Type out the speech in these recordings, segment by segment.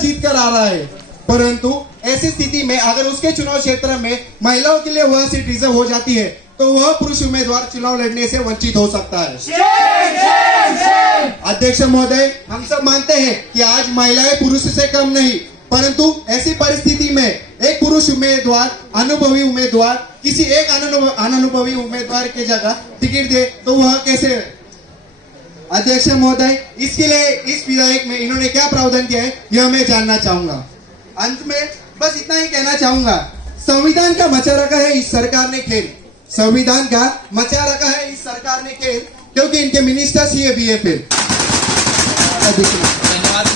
जीत कर आ रहा है, परंतु ऐसी स्थिति में अगर उसके चुनाव क्षेत्र में महिलाओं के लिए वह सीट रिजर्व हो जाती है तो वह पुरुष उम्मीदवार चुनाव लड़ने से वंचित हो सकता है। अध्यक्ष महोदय, हम सब मानते हैं कि आज महिलाएं पुरुष से कम नहीं, परंतु ऐसी परिस्थिति में एक पुरुष उम्मीदवार, अनुभवी उम्मीदवार किसी एक अनुभवी उम्मीदवार की जगह टिकट दे तो वह कैसे? अध्यक्ष महोदय, इसके लिए इस विधेयक में इन्होंने क्या प्रावधान किया है यह मैं जानना चाहूंगा। अंत में बस इतना ही कहना चाहूंगा, संविधान का मचा रखा है इस सरकार ने खेल, संविधान का मचा रखा है इस सरकार ने खेल, क्योंकि इनके मिनिस्टर्स ही भी है फेल।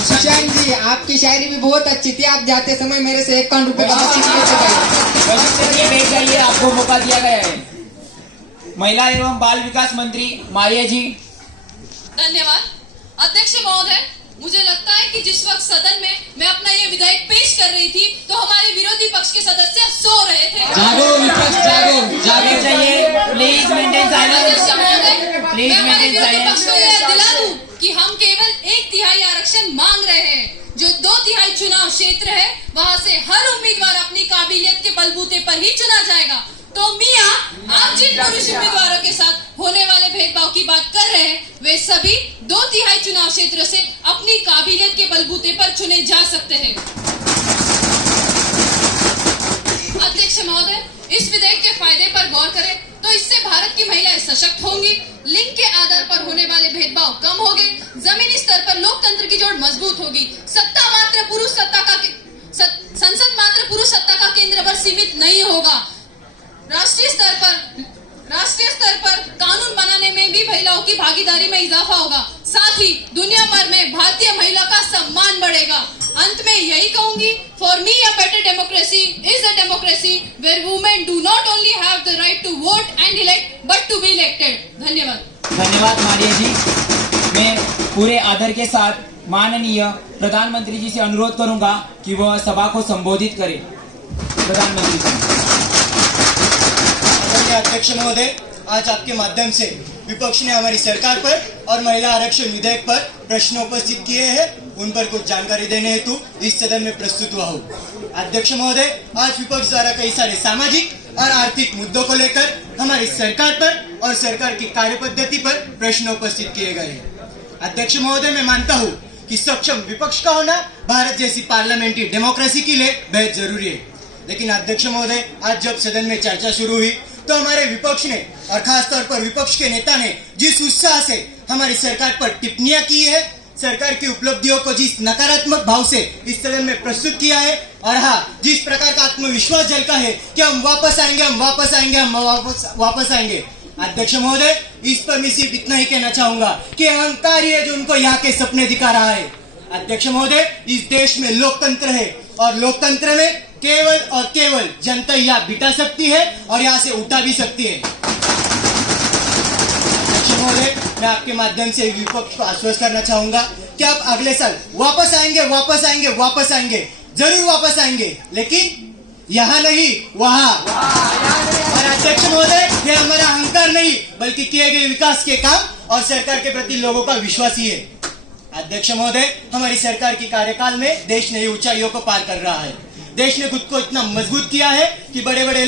सुशांत जी, आपकी शायरी भी बहुत अच्छी थी। आप जाते समय मेरे से 51 रुपए का बैठ जाइए, आपको मौका दिया गया है। महिला एवं बाल विकास मंत्री मारिया जी। धन्यवाद। अध्यक्ष महोदय, मुझे लगता है कि जिस वक्त सदन में मैं अपना ये विधेयक पेश कर रही थी तो हमारे विरोधी पक्ष के सदस्य सो रहे थे। जागो विपक्ष, जागो चाहिए। Please maintain silence, please maintain silence. दिला दूं कि हम केवल 1/3 आरक्षण मांग रहे हैं। जो 2/3 चुनाव क्षेत्र है वहाँ से हर उम्मीदवार अपनी काबिलियत के बलबूते पर ही चुना जाएगा। तो मियां, आप जिन पुरुष उम्मीदवारों के साथ होने वाले भेदभाव की बात कर रहे हैं वे सभी 2/3 चुनाव क्षेत्र से अपनी काबिलियत के बलबूते पर चुने जा सकते हैं। अध्यक्ष महोदय, इस विधेयक के फायदे पर गौर करें तो इससे भारत की महिलाएं सशक्त होंगी, लिंग के आधार पर होने वाले भेदभाव कम होंगे, जमीनी स्तर पर लोकतंत्र की जोड़ मजबूत होगी, संसद मात्र पुरुष सत्ता का केंद्र पर सीमित नहीं होगा, राष्ट्रीय स्तर पर कानून बनाने में भी महिलाओं की भागीदारी में इजाफा होगा, साथ ही दुनिया भर में भारतीय महिला का सम्मान बढ़ेगा। अंत में यही कहूंगी, for me a better democracy is a democracy where women do not only have the right to vote and elect but to be elected. धन्यवाद मारिया जी। मैं पूरे आदर के साथ माननीय प्रधानमंत्री जी से अनुरोध करूंगा कि वह सभा को संबोधित करें। प्रधानमंत्री जी। अध्यक्ष महोदय, आज आपके माध्यम से विपक्ष ने हमारी सरकार पर और महिला आरक्षण विधेयक पर प्रश्न उपस्थित किए हैं, उन पर कुछ जानकारी देने हेतु इस सदन में प्रस्तुत हुआ हूँ। अध्यक्ष महोदय, आज विपक्ष द्वारा कई सारे सामाजिक और आर्थिक मुद्दों को लेकर हमारी सरकार पर और सरकार की कार्यपद्धति पर प्रश्न उपस्थित किए गए हैं। अध्यक्ष महोदय, मैं मानता हूँ कि सक्षम विपक्ष का होना भारत जैसी पार्लियामेंट्री डेमोक्रेसी के लिए बेहद जरूरी है, लेकिन अध्यक्ष महोदय, आज जब सदन में चर्चा शुरू हुई तो हमारे विपक्ष ने और खास तौर पर विपक्ष के नेता ने जिस उत्साह से हमारी सरकार पर टिप्पणियां की है, सरकार की उपलब्धियों को जिस नकारात्मक भाव से इस सदन में प्रस्तुत किया है, और हाँ, जिस प्रकार का आत्मविश्वास झलका है कि हम वापस आएंगे। अध्यक्ष महोदय, इस पर मैं सिर्फ इतना ही कहना चाहूंगा कि अहंकार ही है जो उनको यहाँ के सपने दिखा रहा है। अध्यक्ष महोदय, इस देश में लोकतंत्र है और लोकतंत्र में केवल और केवल जनता यहाँ बिठा सकती है और यहाँ से उठा भी सकती है। अध्यक्ष महोदय, मैं आपके माध्यम से विपक्ष को आश्वस्त करना चाहूंगा कि आप अगले साल वापस आएंगे, जरूर वापस आएंगे, लेकिन यहाँ नहीं, वहाँ। और अध्यक्ष महोदय, ये हमारा अहंकार नहीं बल्कि किए गए विकास के काम और सरकार के प्रति लोगों का विश्वास ही है। अध्यक्ष महोदय, हमारी सरकार की कार्यकाल में देश नई ऊंचाइयों को पार कर रहा है। देश ने खुद को इतना मजबूत किया है कि बड़े बड़े